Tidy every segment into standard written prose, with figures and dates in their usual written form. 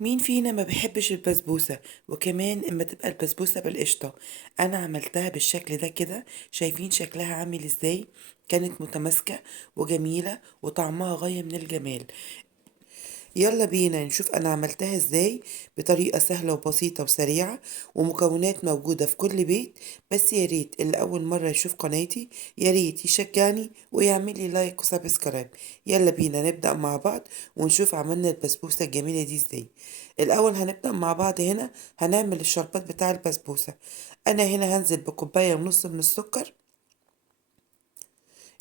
مين فينا ما بيحبش البسبوسة؟ وكمان اما تبقى البسبوسة بالقشطة. انا عملتها بالشكل ده كده. شايفين شكلها عامل ازاي؟ كانت متماسكة وجميلة وطعمها غاية من الجمال. يلا بينا نشوف انا عملتها ازاي بطريقة سهلة وبسيطة وسريعة، ومكونات موجودة في كل بيت. بس يا ريت اللي اول مرة يشوف قناتي يا ريت يشجعني ويعمل لي لايك وسبسكرايب. يلا بينا نبدأ مع بعض ونشوف عملنا البسبوسة الجميلة دي ازاي. الاول هنبدأ مع بعض هنا. هنعمل الشربات بتاع البسبوسة. انا هنا هنزل بكوباية ونص من السكر،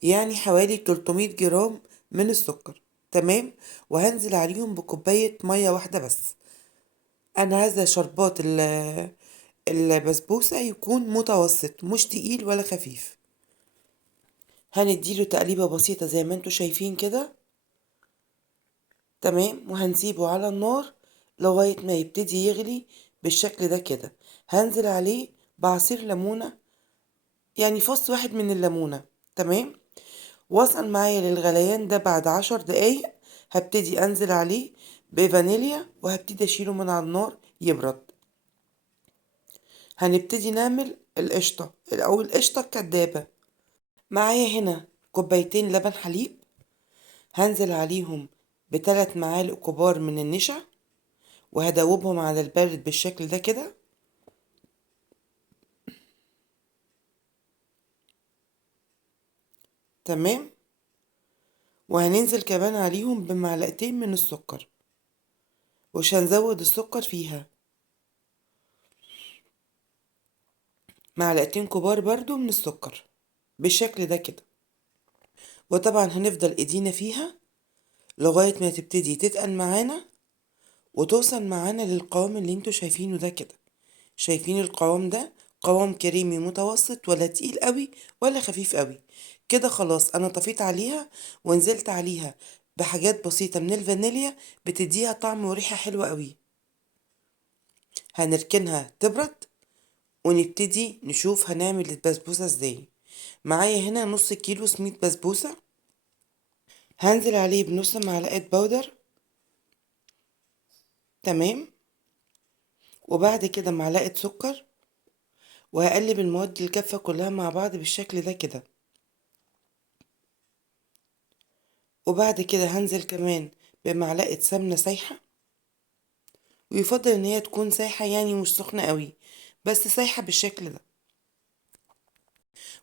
يعني حوالي 300 جرام من السكر. تمام. وهنزل عليهم بكوباية مية واحدة بس. انا عايزة شربات البسبوسة يكون متوسط، مش تقيل ولا خفيف. هنديله تقليبة بسيطة زي ما انتوا شايفين كده. تمام. وهنسيبه على النار لغاية ما يبتدي يغلي بالشكل ده كده. هنزل عليه بعصير ليمونة، يعني فص واحد من الليمونة. تمام. وصل معايا للغليان ده بعد 10 دقايق. هبتدي انزل عليه بفانيليا وهبتدي اشيله من على النار يبرد. هنبتدي نعمل القشطة او القشطة الكدابة. معايا هنا كوبايتين لبن حليب. هنزل عليهم ب3 معالق كبار من النشا وهدوبهم على البارد بالشكل ده كده. تمام. وهننزل كمان عليهم بمعلقتين من السكر، ومش هنزود السكر فيها. معلقتين كبار برضو من السكر بالشكل ده كده. وطبعا هنفضل ايدينا فيها لغاية ما تبتدي تتقل معانا وتوصل معانا للقوام اللي انتوا شايفينه ده كده. شايفين القوام ده؟ قوام كريمي متوسط، ولا تقيل قوي ولا خفيف قوي. كده خلاص انا طفيت عليها ونزلت عليها بحاجات بسيطة من الفانيليا بتديها طعم وريحة حلوة قوي. هنركنها تبرد ونبتدي نشوف هنعمل البسبوسة ازاي. معايا هنا نص كيلو سميد بسبوسة. هنزل عليه بنص معلقة بودر. تمام. وبعد كده معلقة سكر. وهقلب المواد الجافة كلها مع بعض بالشكل ده كده. وبعد كده هنزل كمان بمعلقة سمنة سايحة، ويفضل ان هي تكون سايحة، يعني مش سخنة قوي، بس سايحة بالشكل ده.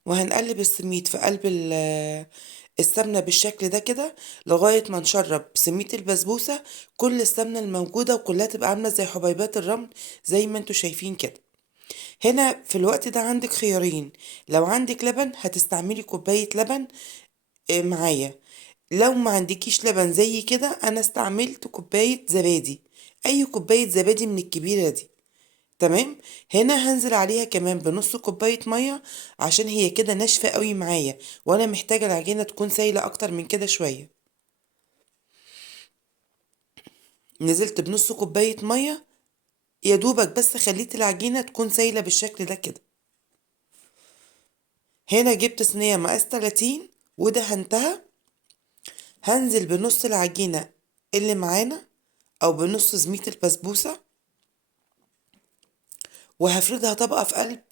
وهنقلب السميد في قلب السمنة بالشكل ده كده لغاية ما نشرب سميد البسبوسة كل السمنة الموجودة، وكلها تبقى عاملة زي حبيبات الرمل زي ما انتوا شايفين كده. هنا في الوقت ده عندك خيارين. لو عندك لبن هتستعملي كوباية لبن معايا. لو ما عندكيش لبن زي كده انا استعملت كوباية زبادي، اي كوباية زبادي من الكبيرة دي. تمام. هنا هنزل عليها كمان بنص كوباية مية عشان هي كده ناشفة قوي معايا، وانا محتاجة العجينة تكون سايلة اكتر من كده شوية. نزلت بنص كوباية مية يا دوبك، بس خليت العجينة تكون سايلة بالشكل ده كده. هنا جبت صينية مقاس 30 ودهنتها. هنزل بنص العجينة اللي معانا او بنص زميت البسبوسة، وهفردها طبقة في قلب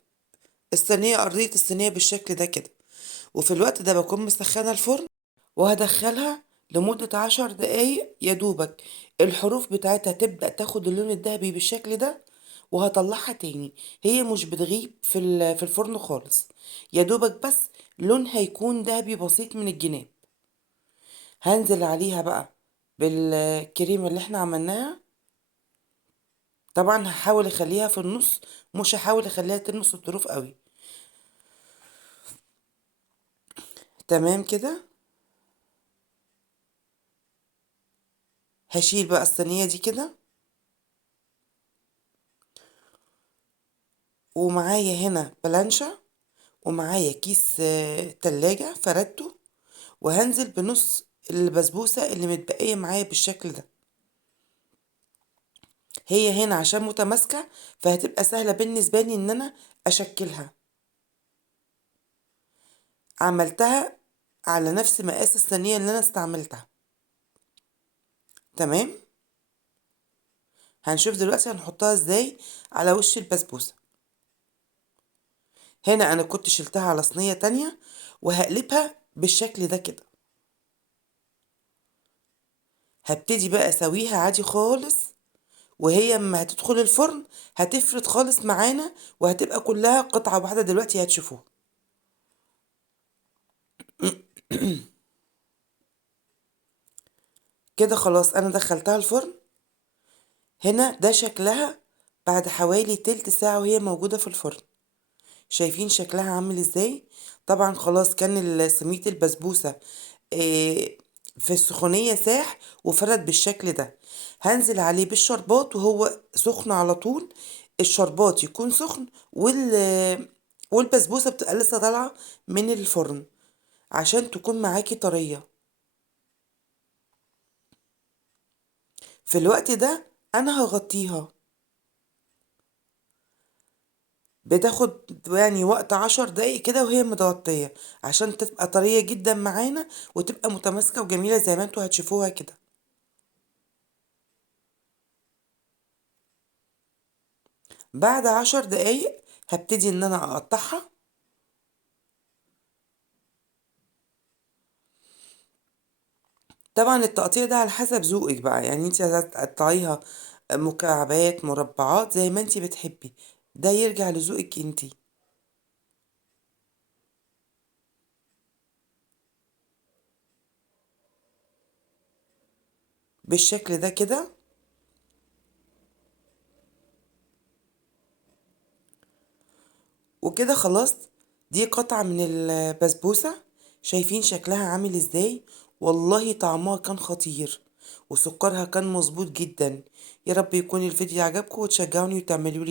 الصينية، أرضية الصينية بالشكل ده كده. وفي الوقت ده بكون مسخنة الفرن وهدخلها لمدة 10 دقايق يا دوبك. الحروف بتاعتها تبدأ تاخد اللون الذهبي بالشكل ده، وهطلعها تاني. هي مش بتغيب في الفرن خالص، يا دوبك بس لونها يكون ذهبي بسيط من الجناب. هنزل عليها بقى بالكريمة اللي احنا عملناها. طبعا هحاول اخليها في النص، مش هحاول اخليها تلمس الطروف قوي. تمام كده. هشيل بقى الصينية دي كده. ومعايا هنا بلانشا، ومعايا كيس تلاجة فردته. وهنزل بنص البسبوسة اللي متبقية معايا بالشكل ده. هي هنا عشان متماسكة فهتبقى سهلة بالنسبة لي ان انا اشكلها. عملتها على نفس مقاس الصينية اللي انا استعملتها. تمام. هنشوف دلوقتي هنحطها ازاي على وش البسبوسة. هنا انا كنت شلتها على صينية تانية وهقلبها بالشكل ده كده. هبتدي بقى اسويها عادي خالص، وهي اما هتدخل الفرن هتفرد خالص معانا وهتبقى كلها قطعة واحدة دلوقتي هتشوفوها. كده خلاص انا دخلتها الفرن. هنا ده شكلها بعد حوالي تلت ساعة وهي موجودة في الفرن. شايفين شكلها عامل ازاي؟ طبعا خلاص كان صينية البسبوسة في السخونية ساح وفرد بالشكل ده. هنزل عليه بالشربات وهو سخن على طول. الشربات يكون سخن والبسبوسة بتبقى لسه طالعة من الفرن عشان تكون معاكي طرية. في الوقت ده انا هغطيها. بتاخد يعني وقت 10 دقايق كده وهي متغطية عشان تبقى طرية جدا معانا وتبقى متماسكة وجميلة زي ما انتوا هتشوفوها كده. بعد 10 دقايق هبتدي ان انا اقطعها. طبعا التقطيع ده على حسب ذوقك بقى، يعني انت هتقطعيها مكعبات مربعات زي ما انت بتحبي، ده يرجع لذوقك انت. بالشكل ده كده. وكده خلاص دي قطعة من البسبوسة. شايفين شكلها عامل ازاي؟ والله طعمها كان خطير وسكرها كان مظبوط جدا. يا رب يكون الفيديو عجبكم وتشجعوني وتعملوا لي